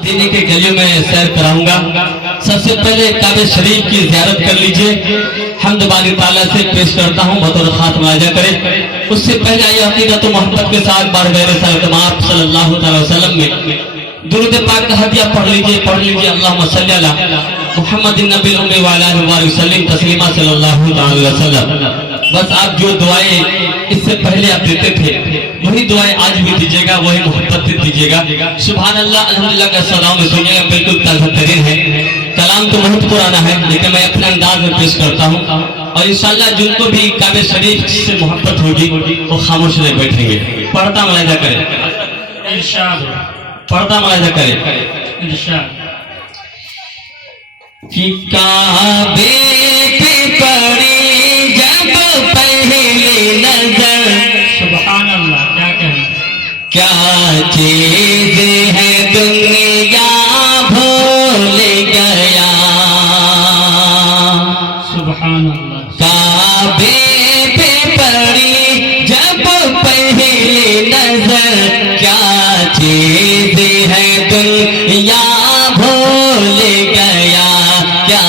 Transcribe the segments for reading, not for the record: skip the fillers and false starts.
مدینے کے گلیوں میں سیر کراؤں گا۔ سب سے پہلے کعبہ شریف کی زیارت کر لیجئے۔ حمد باری تعالیٰ سے پیش کرتا ہوں بطور خاتمہ مراجعہ کرے۔ اس سے پہلے آئیے عقیدت و محبت کے ساتھ بارگاہ رسالت مآب صلی اللہ تعالی وسلم میں درود پاک کا ہدیہ پڑھ لیجئے۔ اللہم صلی علی محمد النبی الامی وعلی آلہ وآلہ وسلم تسلیما صلی اللہ تعالی وسلم۔ بس آپ جو دعائیں اس سے پہلے آپ دیتے تھے وہی دعائیں آج بھی دیجیے گا، وہی محبت سے دیجیے گا۔ سبحان اللہ الحمدللہ کا صداؤں میں سنیے گا، بالکل تازہ ترین ہے۔ کلام تو بہت پرانا ہے لیکن میں اپنے انداز میں پیش کرتا ہوں، اور انشاءاللہ جن کو بھی کعبہ شریف سے محبت ہوگی وہ خاموش نہیں بیٹھیں گے۔ پڑھتا ملاحظہ کرے، پڑھتا ملاحظہ کرے کہ کعبے پہ پڑی جب پہلی نظر، سبحان اللہ، کیا کہیں، کیا چیز ہے دنیا بھول گیا، سبحان اللہ، کعبے پہ پڑی جب پہلی نظر، کیا چیز ہے دنیا بھول گیا، کیا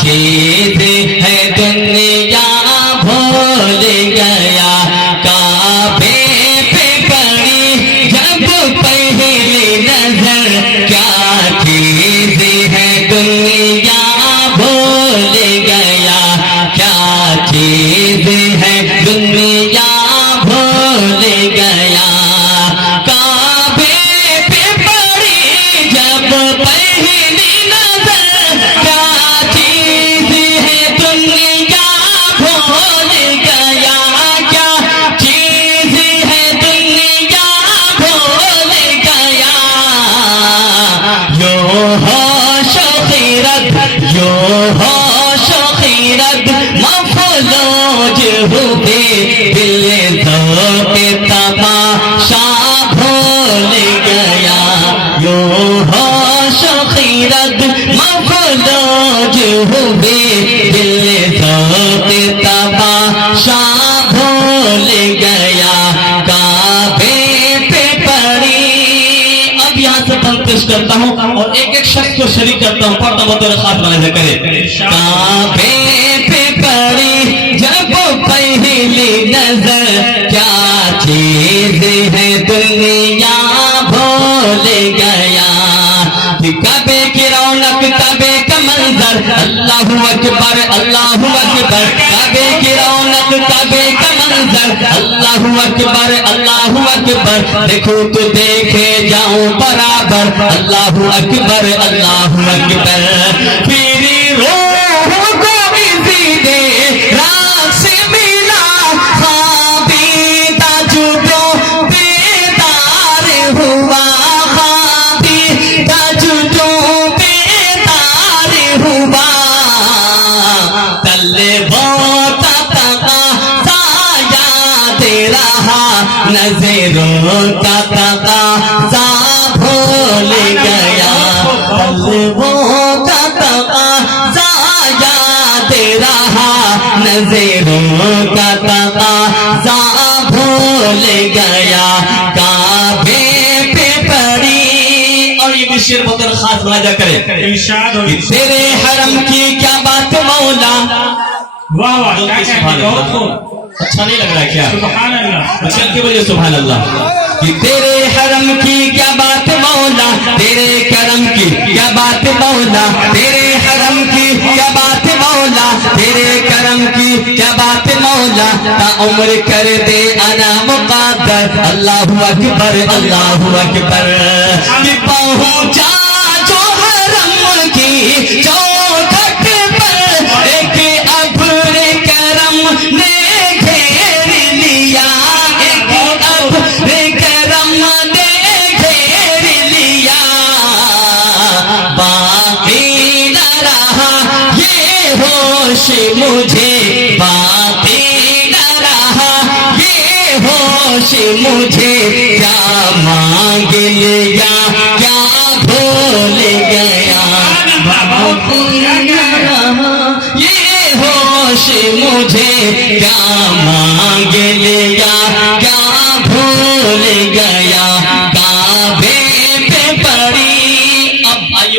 چیز ہے دنیا بھول گیا، کعبے پہ پڑی جب پہلی نظر، کیا چیز ہے دنیا بھول گیا، کیا چیز ہے دنیا بھول گیا، کعبے پہ پڑی جب پہلی نظر، کیا چیز ہے دنیا بھول گیا، کیا چیز ہے دنیا بھول گیا، یوں ہوش و خیرت، یوں ہوش و خیرت مفلوج ہوئے، دل ذوق تماشا بھول گیا، یوں ہوش و خیرت مفلوج ہوئے، دل ذوق تماشا بھول گیا، کعبے پہ پڑی۔ اب یہاں سے تنقید کرتا ہوں اور ایک ایک شخص کو شریک کرتا ہوں، پڑھتا ہوں بطور خاتمہ مراجعہ کرے۔ کعبے پہ پڑی جب پہلی نظر، کیا چیز ہے دنیا بھول گیا، کعبے کی رونق، کعبے کا منظر، اللہ اکبر اللہ اکبر، کعبے کی رونق، کعبے کا منظر، اللہ اکبر اللہ اکبر، دیکھوں تو دیکھے جاؤں برابر، اللہ اکبر اللہ اکبر، میری روح کو اسی دے راہ سے ملا، خوابیدہ جو بیدار ہوا، خوابیدہ جو بیدار ہوا، طلبوں کا تقاضا یاد رہا، نظروں کا تقاضا بھول گیا، طلبوں کا تقاضا یاد رہا، نظروں کا تقاضا بھول گیا، کعبے پہ پڑی۔ اور یہ بھی شعر بطور خاص مراجعہ کرے، ارشاد ہو، تیرے حرم کی کیا بات مولا، واہ واہ، کیا کہیں، بہت خوب، اچھا نہیں لگ رہا کیا؟ سبحان اللہ، اچھا کی وجہ سبحان اللہ، کہ تیرے حرم کی کیا بات مولا، تیرے کرم کی کیا بات مولا، تیرے حرم کی کیا بات مولا، تیرے کرم کی کیا بات مولا، تا عمر کر دے انا مقدر، اللہ اکبر اللہ اکبر، کہ پہنچا جو حرم کی چوکھٹ پر، ایک ابر کرم نے گھیر لیا، ایک ابر کرم نے گھیر لیا، باقی نہ رہا یہ ہوش مجھے، باقی نہ رہا یہ ہوش مجھے، کیا مانگ لیا کیا بھول گیا، یہ ہوش مجھے، کیا مانگ لیا کیا بھول گیا، کعبے پہ پڑی۔